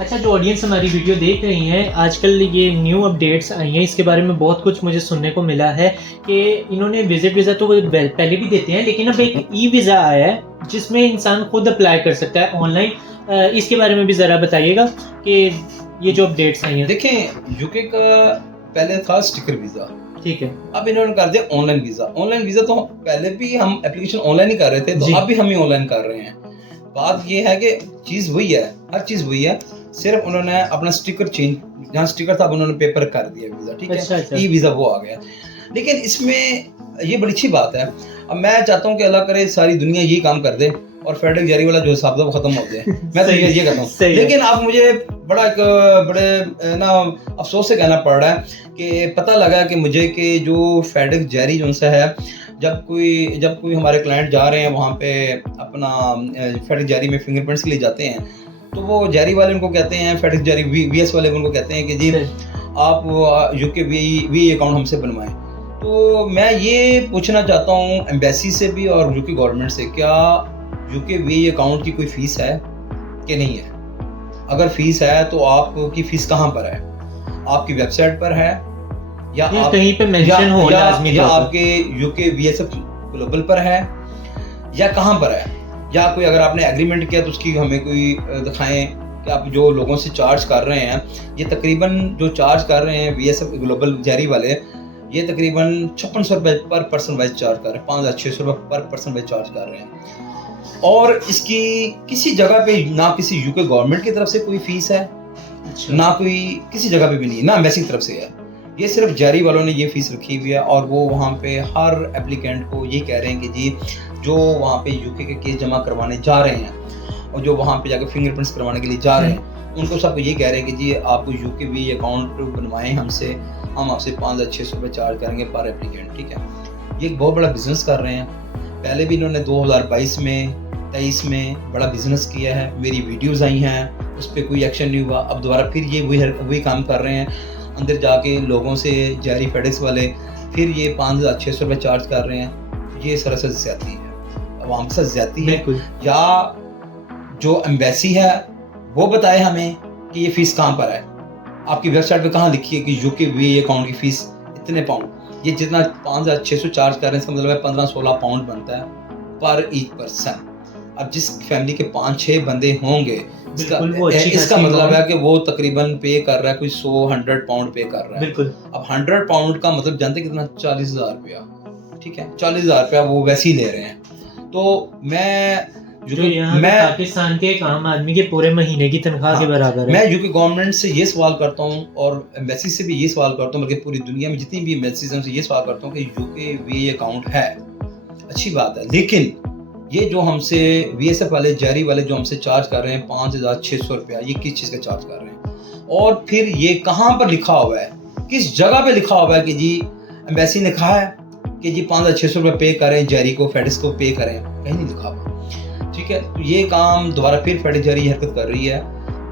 اچھا، جو آڈینس ہماری ویڈیو دیکھ رہی ہیں، آج کل یہ نیو اپڈیٹس آئی ہیں، اس کے بارے میں بہت کچھ مجھے سننے کو ملا ہے کہ انہوں نے وزٹ ویزا تو پہلے بھی دیتے ہیں، لیکن اب ایک ای ویزا آیا ہے جس میں انسان خود اپلائی کر سکتا ہے آن لائن. اس کے بارے میں بھی ذرا بتائیے گا کہ یہ جو اپڈیٹس آئی ہیں. دیکھیں، یو کے کا پہلے تھا اسٹیکر ویزا، ٹھیک ہے. اب انہوں نے کر دیا on line visa. On line visa تو پہلے بھی ہم اپلیکیشن آن لائن ہی کر رہے تھے، تو اب بھی ہم ہی آن لائن کر رہے ہیں. بات یہ ہے کہ چیز وہی ہے، ہر چیز وہی ہے، صرف انہوں نے اپنا اسٹیکر چینج، جہاں اسٹیکر تھا اب انہوں نے پیپر کر دیا ویزا. ٹھیک ہے، ای ویزا وہ آ گیا. لیکن اس میں یہ بڑی اچھی بات ہے. اب میں چاہتا ہوں کہ اللہ کرے ساری دنیا یہی کام کر دے اور فیڈرل جاری والا جو حساب تھا وہ ختم ہو جائے. میں تو یہ کہتا ہوں. لیکن اب مجھے بڑے نا افسوس سے کہنا پڑ رہا ہے کہ پتہ لگا کہ مجھے کہ جو فیڈرل جاری جو سے ہے، جب کوئی ہمارے کلائنٹ جا رہے ہیں وہاں پہ اپنا فیڈرل جاری میں فنگر پرنٹس کے لیے جاتے ہیں، تو وہ جاری والے ان کو کہتے ہیں، فیڈرل جاری وی ایس والے ان کو کہتے ہیں کہ جی آپ یو کے وی اکاؤنٹ ہم سے بنوائیں. تو میں یہ پوچھنا چاہتا ہوں ایمبیسی سے بھی اور یو کے گورنمنٹ سے، کیا یو کے وی اکاؤنٹ کی کوئی فیس ہے کہ نہیں ہے؟ اگر فیس ہے تو آپ کی فیس کہاں پر ہے؟ آپ کی ویب سائٹ پر ہے یا آپ کہیں پہ مینشن ہو لازمی، یا آپ کے یو کے وی ایس ایف گلوبل پر ہے یا کہاں پر ہے؟ یا کوئی اگر آپ نے ایگریمنٹ کیا تو اس کی ہمیں کوئی دکھائیں کہ آپ جو لوگوں سے چارج کر رہے ہیں، یہ تقریباً جو چارج کر رہے ہیں وی ایس ایف گلوبل جاری والے، یہ تقریباً 5600 روپے پر پرسن وائز چارج کر رہے ہیں، 5600 روپے پر پرسن وائز چارج کر رہے ہیں. اور اس کی کسی جگہ پہ نہ کسی یو کے گورنمنٹ کی طرف سے کوئی فیس ہے، نہ کوئی کسی جگہ پہ بھی نہیں، نہ ایمبیسی کی طرف سے ہے. یہ صرف جاری والوں نے یہ فیس رکھی ہوئی ہے، اور وہ وہاں پہ ہر اپلیکینٹ کو یہ کہہ رہے ہیں کہ جی جو وہاں پہ یو کے کیس جمع کروانے جا رہے ہیں اور جو وہاں پہ جا کے فنگر پرنٹس کروانے کے لیے جا رہے ہیں، ان کو سب کو یہ کہہ رہے ہیں کہ جی آپ کو یو کے وی اکاؤنٹ بنوائیں ہم سے، ہم آپ سے 5600 روپے چارج کریں گے پر اپلیکینٹ. ٹھیک ہے، یہ ایک بہت بڑا بزنس کر رہے ہیں. پہلے بھی انہوں نے 2022 میں 23 میں بڑا بزنس کیا ہے، میری ویڈیوز آئی ہیں، اس پہ کوئی ایکشن نہیں ہوا. اب دوبارہ پھر یہ وہی کام کر رہے ہیں، اندر جا کے لوگوں سے جاری فیڈیکس والے پھر یہ 5600 روپے چارج کر رہے ہیں. یہ سراسر زیادتی ہے، عوام کے ساتھ زیادتی ہے. یا جو ایمبیسی ہے وہ بتائے ہمیں کہ یہ فیس کہاں پر ہے، آپ کی ویب سائٹ پہ کہاں لکھی ہے کہ یو کے وی اکاؤنٹ کی فیس اتنے پاؤنڈ. یہ جتنا 5600 چارج کر رہے ہیں اس کا مطلب ہے 15-16 پاؤنڈ بنتا ہے پر ایچ پرسن. اب جس فیملی کے 5-6 بندے ہوں گے، اس کا مطلب ہے کہ وہ تقریباً پے کر رہا ہے کوئی 100 پاؤنڈ پے کر رہا ہے. اب 100 پاؤنڈ کا مطلب جانتے کتنا؟ 40,000 روپیہ. ٹھیک ہے، 40,000 روپیہ وہ ویسے ہی لے رہے ہیں. تو میں پاکستان کے ایک عام آدمی کے پورے مہینے کی تنخواہ کے برابر ہے. میں یو کے گورنمنٹ سے یہ سوال کرتا ہوں اور ایمبیسی سے بھی یہ سوال کرتا ہوں، بلکہ پوری دنیا میں جتنی بھی ایمبیسیز ہیں ان سے یہ سوال کرتا ہوں کہ یو کے وی اکاؤنٹ ہے، اچھی بات ہے، لیکن یہ جو ہم سے وی ایس ایف والے جاری والے جو ہم سے چارج کر رہے ہیں 5600 روپیہ، یہ کس چیز کا چارج کر رہے ہیں؟ اور پھر یہ کہاں پر لکھا ہوا ہے، کس جگہ پہ لکھا ہوا ہے کہ جی ایمبیسی نے کہا ہے کہ جی 5600 روپے پے کریں جاری کو، فیڈیکس کو پے کریں؟ کہیں نہیں لکھا ہوا. ٹھیک ہے، تو یہ کام دوبارہ پھر فیڈرل جاری حرکت کر رہی ہے.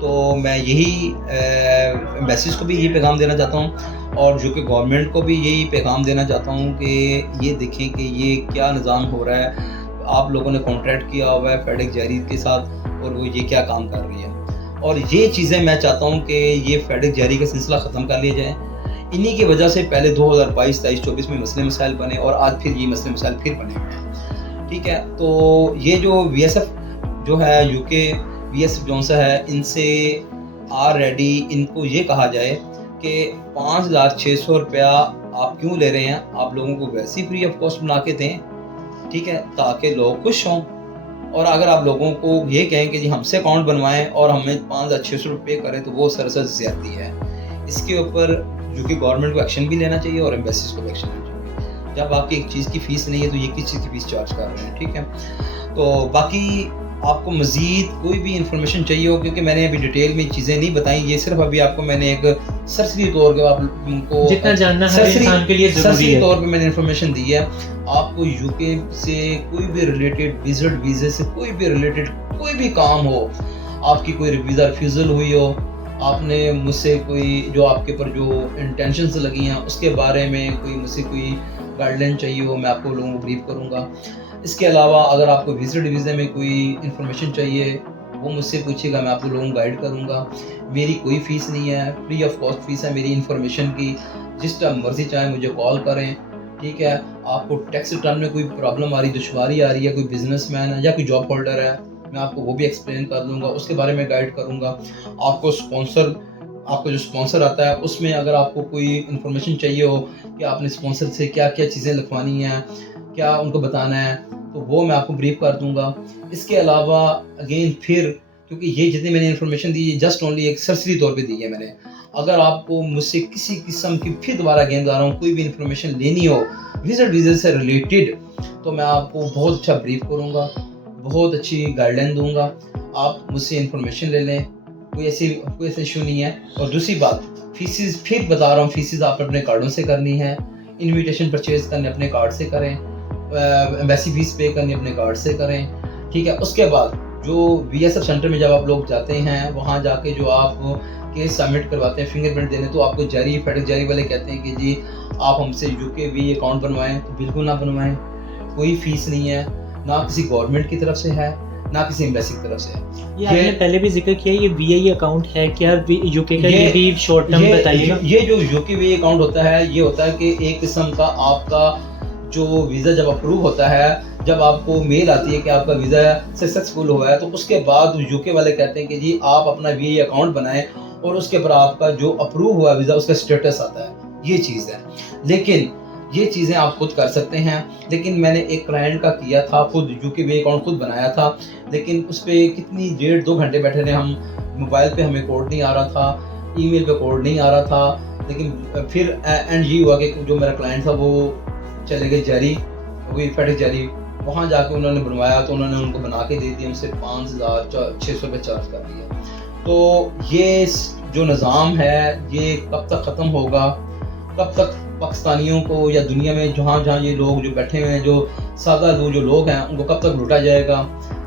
تو میں یہی ایمبیسیز کو بھی یہی پیغام دینا چاہتا ہوں اور جو کہ گورنمنٹ کو بھی یہی پیغام دینا چاہتا ہوں کہ یہ دیکھیں کہ یہ کیا نظام ہو رہا ہے. آپ لوگوں نے کانٹریکٹ کیا ہوا ہے فیڈرل جاری کے ساتھ اور وہ یہ کیا کام کر رہی ہے. اور یہ چیزیں میں چاہتا ہوں کہ یہ فیڈرل جاری کا سلسلہ ختم کر لیا جائے. انہی کی وجہ سے پہلے 2022, 23, 24 میں مسئلے مسائل بنے اور آج پھر یہ مسئلے مسائل پھر بنے ہوئے ہیں. ٹھیک ہے، تو یہ جو وی ایس ایف جو ہے یو کے وی ایس ایف جو سا ہے، ان سے آلریڈی ان کو یہ کہا جائے کہ 5600 روپیہ آپ کیوں لے رہے ہیں، آپ لوگوں کو ویسے فری آف کاسٹ بنا کے دیں. ٹھیک ہے، تاکہ لوگ خوش ہوں. اور اگر آپ لوگوں کو یہ کہیں کہ جی ہم سے اکاؤنٹ بنوائیں اور ہمیں 5600 روپے کریں تو وہ سراسر زیادتی ہے. اس کے اوپر جو کہ گورنمنٹ کو ایکشن بھی لینا چاہیے اور ایمبیسیز کو بھی ایکشن لینا چاہیے. جب آپ کی ایک چیز کی فیس نہیں ہے تو یہ کس چیز کی فیس چارج کر رہے ہیں. ٹھیک ہے، تو باقی آپ کو مزید کوئی بھی انفارمیشن چاہیے ہو، کیونکہ میں نے ابھی ڈیٹیل میں چیزیں نہیں بتائیں، یہ صرف ابھی آپ کو میں نے ایک سرسری طور پہ آپ کو جتنا جاننا ہر انسان کے لیے ضروری ہے، سرسری طور پہ میں نے انفارمیشن دی ہے. آپ کو یو کے سے کوئی بھی ریلیٹڈ وزٹ ویزے سے کوئی بھی ریلیٹڈ کوئی بھی کام ہو، آپ کی کوئی ویزا ریفیوزل ہوئی ہو، آپ نے مجھ سے کوئی جو آپ کے اوپر جو انٹینشنز لگی ہیں اس کے بارے میں کوئی مجھ سے کوئی گائیڈ لائن چاہیے ہو، میں آپ کو لوگوں کو بریف کروں گا. اس کے علاوہ اگر آپ کو وزٹ ویزے میں کوئی انفارمیشن چاہیے وہ مجھ سے پوچھے گا, میں آپ کو لوگوں کو گائیڈ کروں گا. میری کوئی فیس نہیں ہے, فری آف کاسٹ فیس ہے میری انفارمیشن کی. جس ٹائم مرضی چاہیں مجھے کال کریں, ٹھیک ہے. آپ کو ٹیکس ریٹرن میں کوئی پرابلم آ رہی, دشواری آ رہی ہے, کوئی بزنس مین ہے یا کوئی جاب ہولڈر ہے, میں آپ کو وہ بھی ایکسپلین کر دوں گا, اس کے بارے میں گائیڈ کروں گا. آپ کو جو اسپانسر آتا ہے اس میں اگر آپ کو کوئی انفارمیشن چاہیے ہو کہ آپ نے اسپانسر سے کیا کیا چیزیں لکھوانی ہیں, کیا ان کو بتانا ہے, تو وہ میں آپ کو بریف کر دوں گا. اس کے علاوہ اگین پھر, کیونکہ یہ جتنی میں نے انفارمیشن دی ہے جسٹ اونلی ایک سرسری طور پہ دی ہے میں نے. اگر آپ کو مجھ سے کسی قسم کی پھر دوبارہ اگین بتا رہا ہوں کوئی بھی انفارمیشن لینی ہو وزٹ سے ریلیٹڈ, تو میں آپ کو بہت اچھا بریف کروں گا, بہت اچھی گائیڈ لائن دوں گا. آپ مجھ سے انفارمیشن لے لیں, کوئی ایسا ایشو نہیں ہے. اور دوسری بات, فیسز پھر بتا رہا ہوں, فیسز آپ اپنے کارڈوں سے کرنی ہے. انویٹیشن پرچیز کرنے اپنے کارڈ سے کریں, ایمبیسی فیس پے کرنی اپنے کارڈ سے کریں, ٹھیک ہے. اس کے بعد جو وی ایس ایف سینٹر میں جب آپ لوگ جاتے ہیں, وہاں جا کے جو آپ کیس سبمٹ کرواتے ہیں فنگر پرنٹ دینے, تو آپ کو جاری فیڈک جاری والے کہتے ہیں کہ جی آپ ہم سے یو کے وی اکاؤنٹ بنوائیں, تو بالکل نہ بنوائیں. کوئی فیس نہیں ہے, نہ کسی گورنمنٹ کی طرف سے ہے, نہ کسی ایمبیسی کی طرف سے. یہ آپ نے پہلے بھی ذکر کیا, یہ وی آئی اکاؤنٹ ہے کیا یو کے کا, یہ بھی شارٹ ٹرم بتائیے گا. یہ جو یو کے وی اکاؤنٹ ہوتا ہے, یہ ہوتا ہے کہ ایک قسم کا آپ کا جو ویزا جب اپروو ہوتا ہے, جب آپ کو میل آتی ہے کہ آپ کا ویزا سکسیسفل ہوا ہے, تو اس کے بعد یو کے والے کہتے ہیں کہ جی آپ اپنا وی آئی اکاؤنٹ بنائیں, اور اس کے اوپر آپ کا جو اپروو ہوا ویزا اس کا اسٹیٹس آتا ہے. یہ چیز ہے. لیکن یہ چیزیں آپ خود کر سکتے ہیں. لیکن میں نے ایک کلائنٹ کا کیا تھا, خود یو کے وی اکاؤنٹ خود بنایا تھا, لیکن اس پہ کتنی 1.5-2 گھنٹے بیٹھے رہے ہم. موبائل پہ ہمیں کوڈ نہیں آ رہا تھا, ای میل پہ کوڈ نہیں آ رہا تھا. لیکن پھر اینڈ یہ ہوا کہ جو میرا کلائنٹ تھا وہ چلے گئے جاری, وہی فیڈک جاری, وہاں جا کے انہوں نے بنوایا, تو انہوں نے ان کو بنا کے دے دیا, ہم سے 5,600 روپے چارج کر دیا. تو یہ جو نظام ہے یہ کب تک ختم ہوگا, کب تک پاکستانیوں کو یا دنیا میں جہاں جہاں یہ لوگ جو بیٹھے ہوئے ہیں, جو سادہ جو لوگ ہیں, ان کو کب تک لوٹا جائے گا.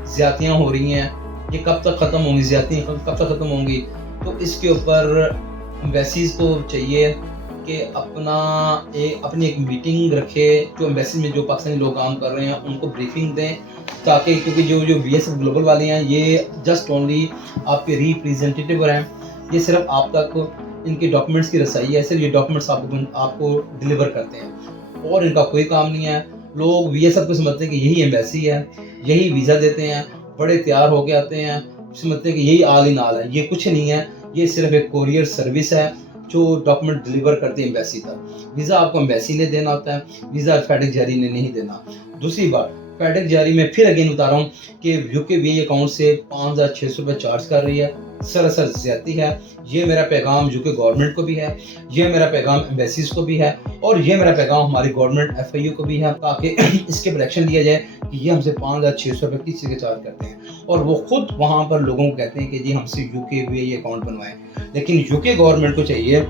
زیادتیاں ہو رہی ہیں, یہ کب تک ختم ہوں گی, زیادتیاں کب تک ختم ہوں گی. تو اس کے اوپر ایمبیسیز کو چاہیے کہ اپنی ایک میٹنگ رکھے, جو ایمبیسی میں جو پاکستانی لوگ کام کر رہے ہیں ان کو بریفنگ دیں, تاکہ کیونکہ جو وی ایس ایف گلوبل والے ہیں یہ جسٹ اونلی آپ کے ریپریزنٹیٹیو ہیں. یہ صرف آپ تک ان کے ڈاکومنٹس کی رسائی ہے, صرف یہ ڈاکومنٹس آپ کو ڈلیور کرتے ہیں, اور ان کا کوئی کام نہیں ہے. لوگ وی ایس ایف کو سمجھتے ہیں کہ یہی ایمبیسی ہے, یہی ویزا دیتے ہیں, بڑے تیار ہو کے آتے ہیں, سمجھتے ہیں کہ یہی آل ان آل ہے. یہ کچھ نہیں ہے, یہ صرف ایک کوریئر سروس ہے جو ڈاکومنٹ ڈلیور کرتے ہیں ایمبیسی تک. ویزا آپ کو ایمبیسی نے دینا ہوتا ہے, ویزا فیڈک جاری نے نہیں دینا. دوسری بات, فیڈک جاری میں پھر اگین بتا رہا ہوں کہ یو کے وی اکاؤنٹ سے 5,600 روپے چارج کر رہی ہے, سراسر زیادتی ہے. یہ میرا پیغام یو کے گورنمنٹ کو بھی ہے, یہ میرا پیغام ایمبیسیز کو بھی ہے, اور یہ میرا پیغام ہماری گورنمنٹ ایف آئی یو کو بھی ہے, تاکہ اس کے پر ایکشن لیا جائے کہ یہ ہم سے 5,600 روپے کس چیز کے چارج کرتے ہیں, اور وہ خود وہاں پر لوگوں کو کہتے ہیں کہ جی ہم سے یو کے وی اکاؤنٹ بنوائیں. لیکن یو کے گورنمنٹ کو چاہیے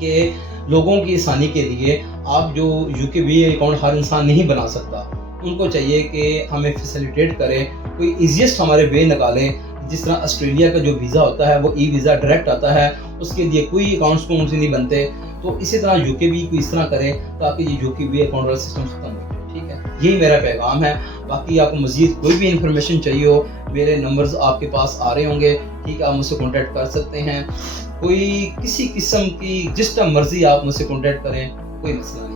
کہ لوگوں کی آسانی کے لیے, آپ جو یو کے وی اکاؤنٹ ہر انسان نہیں بنا سکتا, ان کو چاہیے کہ ہمیں فیسیلیٹیٹ کریں, کوئی ایزیسٹ ہمارے وے نکالیں. جس طرح آسٹریلیا کا جو ویزا ہوتا ہے وہ ای ویزا ڈائریکٹ آتا ہے, اس کے لیے کوئی اکاؤنٹس کو ان سے نہیں بنتے, تو اسی طرح یو کے وی کو اس طرح کریں تاکہ یہ یو کے وی اکاؤنٹ والا سسٹم ختم ہو جائے. ٹھیک ہے, یہی میرا پیغام ہے. باقی آپ کو مزید کوئی بھی انفارمیشن چاہیے ہو, میرے نمبرز آپ کے پاس آ رہے ہوں گے, ٹھیک ہے, آپ مجھ سے کانٹیکٹ کر سکتے ہیں. کوئی کسی قسم کی جس طرح مرضی آپ مجھ سے کانٹیکٹ کریں, کوئی مسئلہ نہیں.